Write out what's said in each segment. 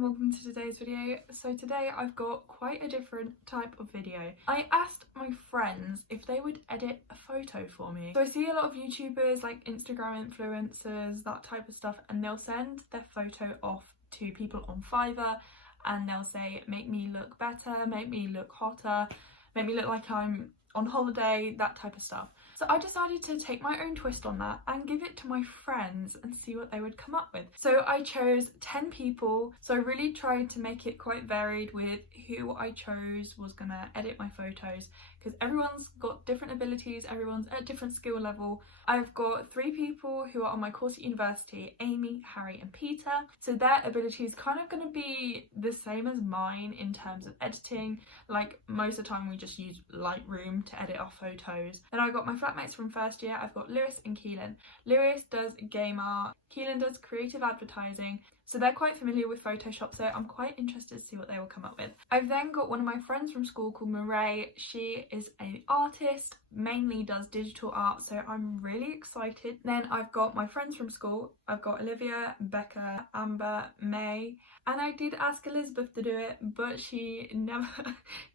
and welcome to today's video. So today I've got quite a different type of video. I asked my friends if they would edit a photo for me. So I see a lot of YouTubers like Instagram influencers, that type of stuff, and they'll send their photo off to people on Fiverr and they'll say, make me look better, make me look hotter, make me look like I'm on holiday, that type of stuff. So I decided to take my own twist on that and give it to my friends and see what they would come up with. So I chose 10 people, so I really tried to make it quite varied with who I chose was gonna edit my photos, because everyone's got different abilities, everyone's at a different skill level. I've got 3 people who are on my course at university, Amy, Harry and Peter. So their ability is kind of going to be the same as mine in terms of editing. Like most of the time we just use Lightroom to edit our photos. Then I got my flatmates from first year, I've got Lewis and Keelan. Lewis does game art, Keelan does creative advertising. So they're quite familiar with Photoshop, so I'm quite interested to see what they will come up with. I've then got one of my friends from school called Marae. She is an artist, mainly does digital art, so I'm really excited. Then I've got my friends from school. I've got Olivia, Becca, Amber, May, and I did ask Elizabeth to do it, but she never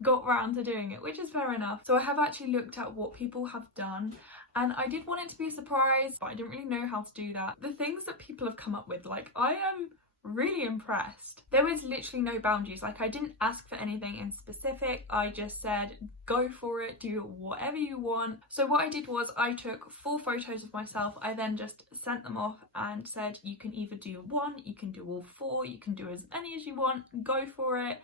got around to doing it, which is fair enough. So I have actually looked at what people have done, and I did want it to be a surprise, but I didn't really know how to do that. The things that people have come up with, like, I am really impressed. There was literally no boundaries. Like, I didn't ask for anything in specific. I just said, go for it, do whatever you want. So what I did was I took 4 photos of myself. I then just sent them off and said, you can either do 1, you can do all 4, you can do as many as you want, go for it,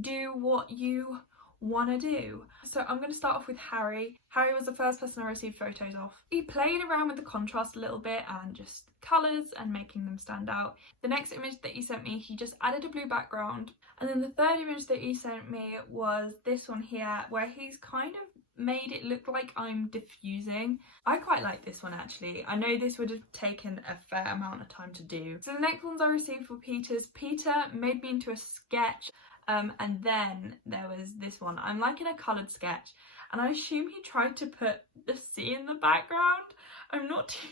do what you want to do. So I'm going to start off with Harry. Harry was the first person I received photos of. He played around with the contrast a little bit and just colours and making them stand out. The next image that he sent me, he just added a blue background. And then the third image that he sent me was this one here, where he's kind of made it look like I'm diffusing. I quite like this one actually. I know this would have taken a fair amount of time to do. So the next ones I received were Peter's. Peter made me into a sketch. And then there was this one. I'm like in a coloured sketch, and I assume he tried to put the sea in the background. I'm not too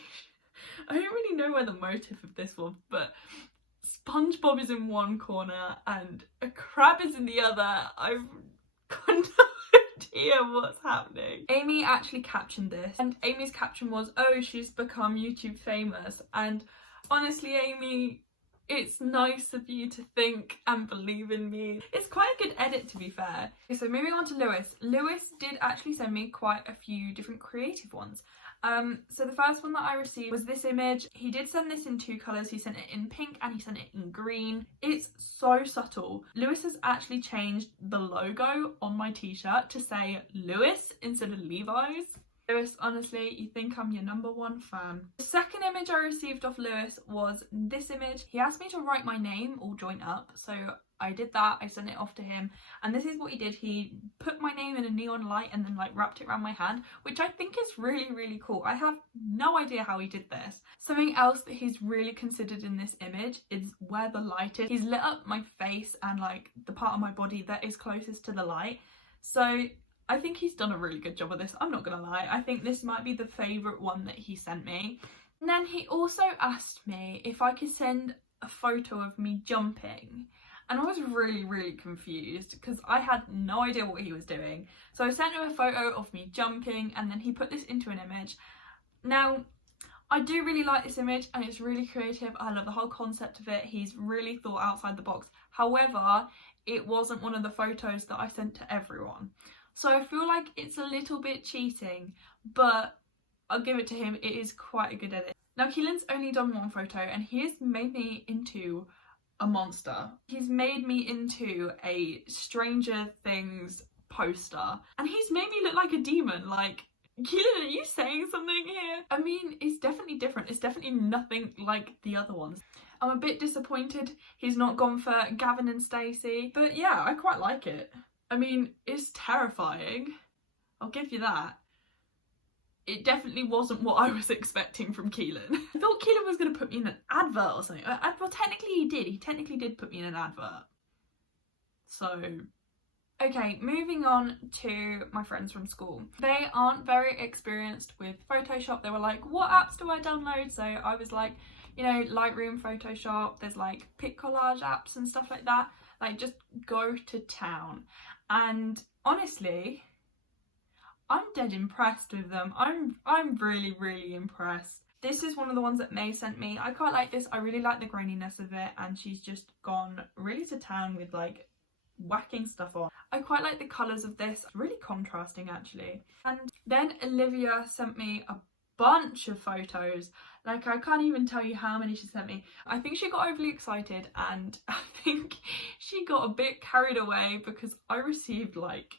I don't really know where the motive of this was, but SpongeBob is in one corner and a crab is in the other. I've got no idea what's happening. Amy actually captioned this, and Amy's caption was, oh, she's become YouTube famous. And honestly, Amy, it's nice of you to think and believe in me. It's quite a good edit, to be fair. Okay, so moving on to Lewis. Lewis did actually send me quite a few different creative ones. So the first one that I received was this image. He did send this in 2 colours. He sent it in pink and he sent it in green. It's so subtle. Lewis has actually changed the logo on my t-shirt to say Lewis instead of Levi's. Lewis, honestly, you think I'm your #1 fan. The second image I received off Lewis was this image. He asked me to write my name all joined up, so I did that. I sent it off to him, and this is what he did. He put my name in a neon light and then like wrapped it around my hand, which I think is really, really cool. I have no idea how he did this. Something else that he's really considered in this image is where the light is. He's lit up my face and like the part of my body that is closest to the light. So I think he's done a really good job of this, I'm not gonna lie. I think this might be the favourite one that he sent me. And then he also asked me if I could send a photo of me jumping. And I was really, really confused because I had no idea what he was doing. So I sent him a photo of me jumping, and then he put this into an image. Now, I do really like this image and it's really creative. I love the whole concept of it. He's really thought outside the box. However, it wasn't one of the photos that I sent to everyone. So I feel like it's a little bit cheating, but I'll give it to him. It is quite a good edit. Now, Keelan's only done 1 photo and he has made me into a monster. He's made me into a Stranger Things poster, and he's made me look like a demon. Like, Keelan, are you saying something here? I mean, it's definitely different. It's definitely nothing like the other ones. I'm a bit disappointed he's not gone for Gavin and Stacey, but yeah, I quite like it. I mean, it's terrifying, I'll give you that. It definitely wasn't what I was expecting from Keelan. I thought Keelan was going to put me in an advert or something. Well, technically he did. He technically did put me in an advert. So, okay, moving on to my friends from school. They aren't very experienced with Photoshop. They were like, what apps do I download? So I was like, you know, Lightroom, Photoshop, there's like pic collage apps and stuff like that. Like, just go to town. And honestly, I'm dead impressed with them. I'm really, really impressed. This is one of the ones that May sent me. I quite like this. I really like the graininess of it, and she's just gone really to town with like whacking stuff on. I quite like the colours of this, really contrasting actually. And then Olivia sent me a bunch of photos. Like, I can't even tell you how many she sent me. I think she got overly excited, and I think she got a bit carried away because I received like,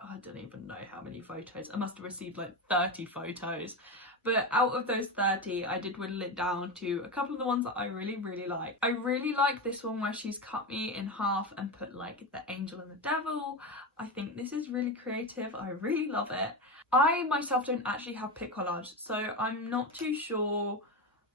I don't even know how many photos. I must have received like 30 photos. But out of those 30, I did whittle it down to a couple of the ones that I really, really like. I really like this one where she's cut me in half and put like the angel and the devil. I think this is really creative. I really love it. I myself don't actually have pic collage, so I'm not too sure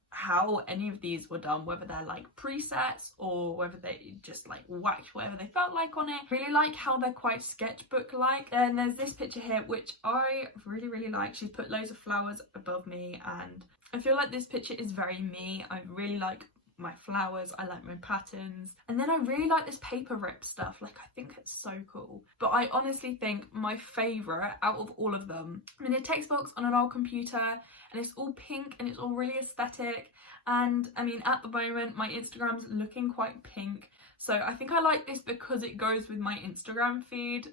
how any of these were done, whether they're like presets or whether they just like whacked whatever they felt like on it. Really like how they're quite sketchbook like. And there's this picture here which I really, really like. She's put loads of flowers above me, and I feel like this picture is very me. I really like my flowers, I like my patterns, and then I really like this paper rip stuff. Like, I think it's so cool. But I honestly think my favourite out of all of them, I'm in a text box on an old computer, and it's all pink and it's all really aesthetic. And I mean, at the moment my Instagram's looking quite pink, so I think I like this because it goes with my Instagram feed.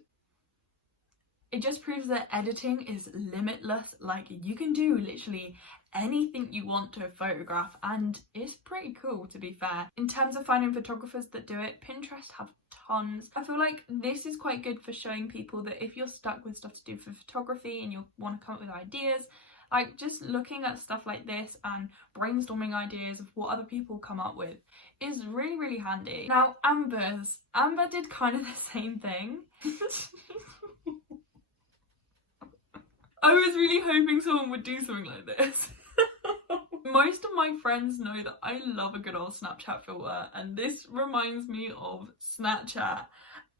It just proves that editing is limitless. Like, you can do literally anything you want to a photograph, and it's pretty cool, to be fair. In terms of finding photographers that do it, Pinterest have tons. I feel like this is quite good for showing people that if you're stuck with stuff to do for photography and you want to come up with ideas, like, just looking at stuff like this and brainstorming ideas of what other people come up with is really, really handy. Now, Amber did kind of the same thing. I was really hoping someone would do something like this. Most of my friends know that I love a good old Snapchat filter, and this reminds me of Snapchat,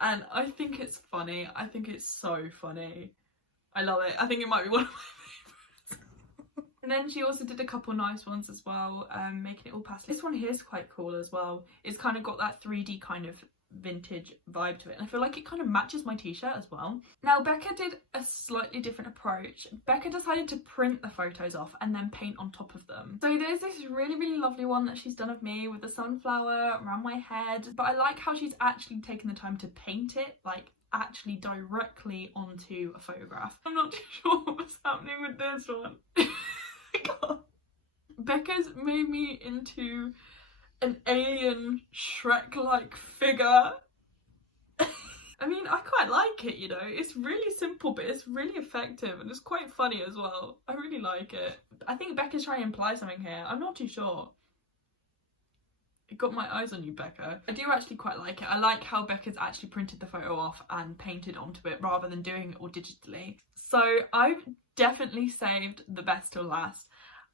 and I think it's funny. I think it's so funny. I love it. I think it might be one of my favourites. And then she also did a couple nice ones as well, making it all pastel. This one here is quite cool as well. It's kind of got that 3D kind of vintage vibe to it, and I feel like it kind of matches my t-shirt as well. Now, Becca did a slightly different approach. Becca decided to print the photos off and then paint on top of them. So there's this really, really lovely one that she's done of me with the sunflower around my head, but I like how she's actually taken the time to paint it, like, actually directly onto a photograph. I'm not too sure what's happening with this one. God. Becca's made me into an alien Shrek-like figure. I mean, I quite like it, you know. It's really simple, but it's really effective, and it's quite funny as well. I really like it. I think Becca's trying to imply something here. I'm not too sure. I got my eyes on you, Becca. I do actually quite like it. I like how Becca's actually printed the photo off and painted onto it rather than doing it all digitally. So I've definitely saved the best till last.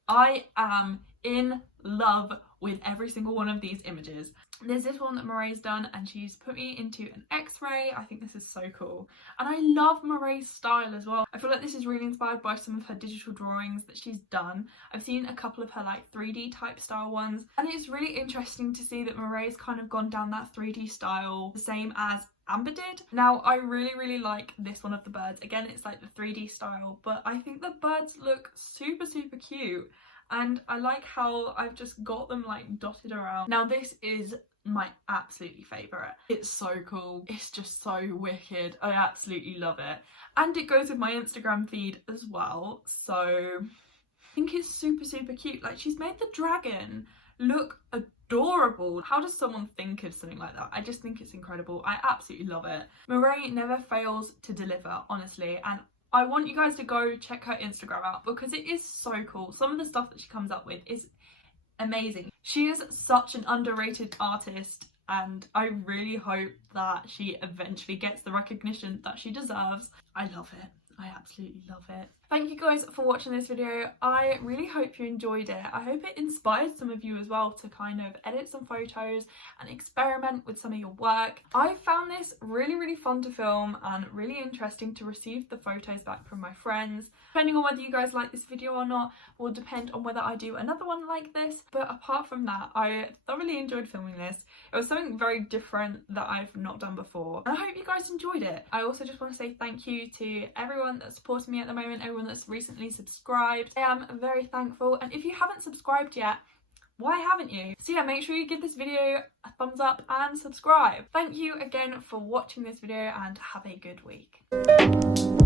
I am in love with every single one of these images. There's this one that Moray's done, and she's put me into an X-ray. I think this is so cool. And I love Moray's style as well. I feel like this is really inspired by some of her digital drawings that she's done. I've seen a couple of her like 3D type style ones, and it's really interesting to see that Moray's kind of gone down that 3D style, the same as Amber did. Now, I really, really like this one of the birds. Again, it's like the 3D style, but I think the birds look super, super cute. And I like how I've just got them like dotted around. Now, this is my absolutely favourite. It's so cool. It's just so wicked. I absolutely love it. And it goes with my Instagram feed as well. So I think it's super, super cute. Like, she's made the dragon look adorable. How does someone think of something like that? I just think it's incredible. I absolutely love it. Moray never fails to deliver, honestly. And I want you guys to go check her Instagram out because it is so cool. Some of the stuff that she comes up with is amazing. She is such an underrated artist, and I really hope that she eventually gets the recognition that she deserves. I love it. I absolutely love it. Thank you guys for watching this video. I really hope you enjoyed it. I hope it inspired some of you as well to kind of edit some photos and experiment with some of your work. I found this really fun to film and really interesting to receive the photos back from my friends. Depending on whether you guys like this video or not will depend on whether I do another one like this, but apart from that, I thoroughly enjoyed filming this. It was something very different that I've not done before, and I hope you guys enjoyed it. I also just want to say thank you to everyone that's supporting me at the moment, everyone that's recently subscribed. I am very thankful, and if you haven't subscribed yet, why haven't you? So yeah, make sure you give this video a thumbs up and subscribe. Thank you again for watching this video and have a good week.